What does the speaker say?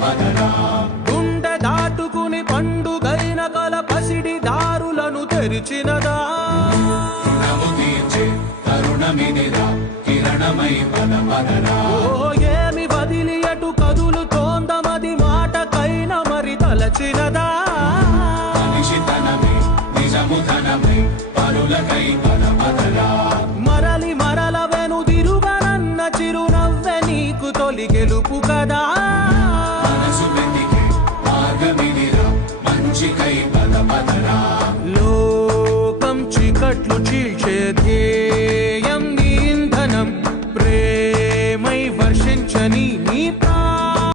పదరా గుండె దాటుకుని పండుగైన కల పసిడి దారులను తెరిచినదా రుణము తీర్చే తరుణమిదిరా కిరణమై పదరా ఏమి వదిలి అటు కదులుతోందమది మాటకైన మరి తలచినదా మనిషితనమే నిజము ధనమై పరులకై పదరా మరలి మరల వెనుదిరుగనన్న చిరునవ్వె నీకు తొలి గెలుపు కదా మనసు వెతికే మార్గమిదిరా మంచికై పదరా లోకం చీకట్లు చీల్చే ధ్యేయం